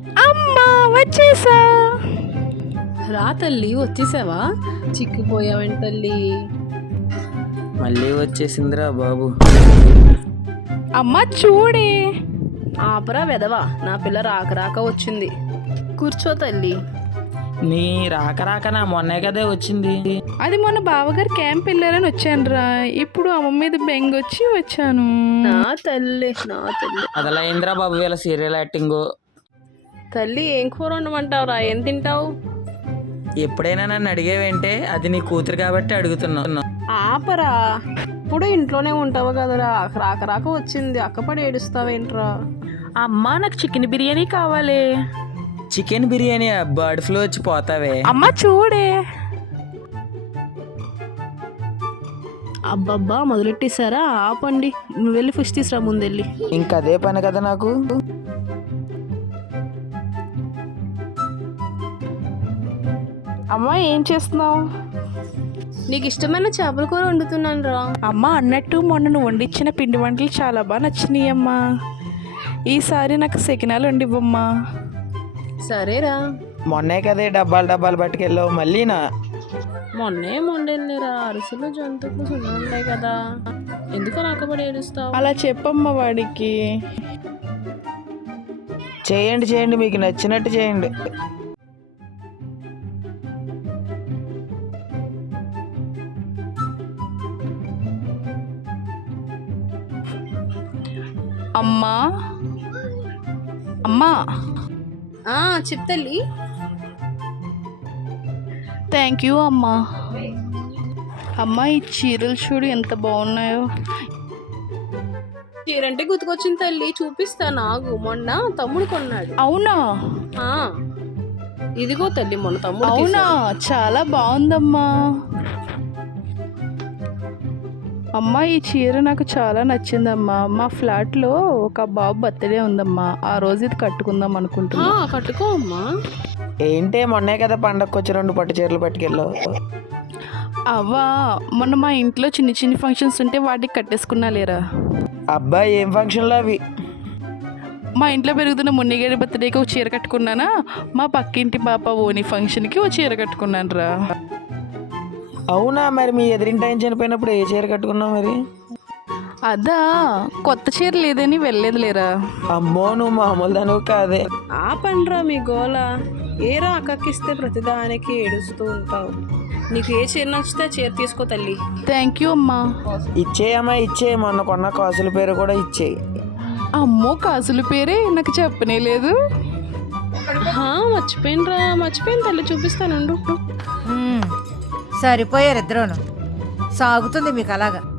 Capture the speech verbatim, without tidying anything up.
అమ్మా వచ్చేసా. రా తల్లి, వచ్చేసావా? చిక్కిపోయావేంటి తల్లి? మళ్ళీ వచ్చేసిందిరా బాబు. అమ్మ చూడే. ఆపరా వెదవా, నా పిల్ల రాక రాక వచ్చింది. కూర్చో తల్లి. నీ రాక రాక నా మొన్నే కదే వచ్చింది. అది మొన్న బావగారు క్యాంప్ వెళ్ళారని వచ్చానురా. ఇప్పుడు అమ్మ మీద బెంగ వచ్చి వచ్చాను. నా తల్లి, నా తల్లి. అదలా అయిందిరా బాబు వీళ్ళ సీరియల్ యాక్టింగ్. తల్లి ఏం కూర వండమంటావురా? ఏం తింటావు? ఎప్పుడైనా నన్ను అడిగేవేంటే అది నీ కూతురు కాబట్టి అడుగుతున్నాను. ఆపరా, ఇప్పుడు ఇంట్లోనే ఉంటావు కదరా. రాక రాక వచ్చింది, అక్కపడి ఏడుస్తావేంట్రా? అమ్మా నాకు చికెన్ బిర్యానీ కావాలి. చికెన్ బిర్యానీ బర్డ్ ఫ్లూ వచ్చి పోతావే. అమ్మ చూడే. అబ్బబ్బా మొదలెట్టేశారా? ఆపండి, నువ్వు వెళ్ళి ఫిష్ తీసురా ముందెళ్ళి. ఇంకదే పని కదా నాకు. అమ్మ ఏం చేస్తున్నావు? నీకు ఇష్టమైన చేపల కూర వండుతున్నాను రా. అమ్మ అన్నట్టు మొన్న నువ్వు వండించిన పిండి వంటలు చాలా బాగా నచ్చినాయి అమ్మా. ఈసారి నాకు సెకినాలు వండివ్వమ్మా. సరేరా. మొన్నే కదే డబ్బాలు డబ్బాలు పట్టుకెళ్ళావు మళ్ళీనా? మొన్నే మొండెళ్ళిరా. అరిసెలు జంతువులు సున్నా ఉంటాయి కదా, ఎందుకు రాకబడి ఏడుస్తావు? అలా చెప్పమ్మా వాడికి. చేయండి చేయండి, మీకు నచ్చినట్టు చేయండి. అమ్మా అమ్మా చెప్తల్లి. థ్యాంక్ యూ అమ్మా. అమ్మా ఈ చీరలు చూడు ఎంత బాగున్నాయో. చీరంటే గుర్తుకొచ్చింది తల్లి, చూపిస్తా. నాకు మొన్న తమ్ముడు కొన్నాడు. అవునా? ఆ ఇదిగో తల్లి, మొన్న తమ్ముడు. అవునా? చాలా బాగుందమ్మా. అమ్మా ఈ చీర నాకు చాలా నచ్చిందమ్మా. మా ఫ్లాట్లో ఒక బాబు బర్త్డే ఉందమ్మా, ఆ రోజు ఇది కట్టుకుందాం అనుకుంటున్నా. కట్టుకో అమ్మా. ఏంటే మొన్నే కదా పండగకి వచ్చి రెండు పట్టు చీరలు పట్టుకెళ్ళావు. అవ్వా మొన్న మా ఇంట్లో చిన్న చిన్న ఫంక్షన్స్ ఉంటే వాటికి కట్టేసుకున్నా లేరా. అబ్బా ఏం ఫంక్షన్లు అవి? మా ఇంట్లో పెరుగుతున్న మున్నిగడి బర్త్డేకి ఒక చీర కట్టుకున్నానా, మా పక్కింటి పాప ఓని ఫంక్షన్కి ఒక చీర కట్టుకున్నాను రా. అవునా? మరి మీ ఎదురింటి ఆయన చనిపోయినప్పుడు ఏ చీర కట్టుకున్నావు మరి? అదా కొత్త చీర లేదని వెళ్ళలేదు లేరా. అమ్మో నువ్వు మామూలు దానివి కాదే. ఆ పండ్రా మీ గోల. ఏరా అక్కకిస్తే ప్రతిదానికి ఏడుస్తూ ఉంటావు. నీకు ఏ చీర నచ్చితే చీర తీసుకో తల్లి. థ్యాంక్ యూ అమ్మా. ఇచ్చేయమ్మా ఇచ్చే, మొన్న కొన్న కాసుల పేరు కూడా ఇచ్చేయి. అమ్మో కాసుల పేరే నాకు చెప్పనే లేదు. మర్చిపోయినరా, మర్చిపోయిన తల్లి, చూపిస్తానుండు. సరిపోయారు ఇద్దరును. సాగుతుంది మీకు అలాగా.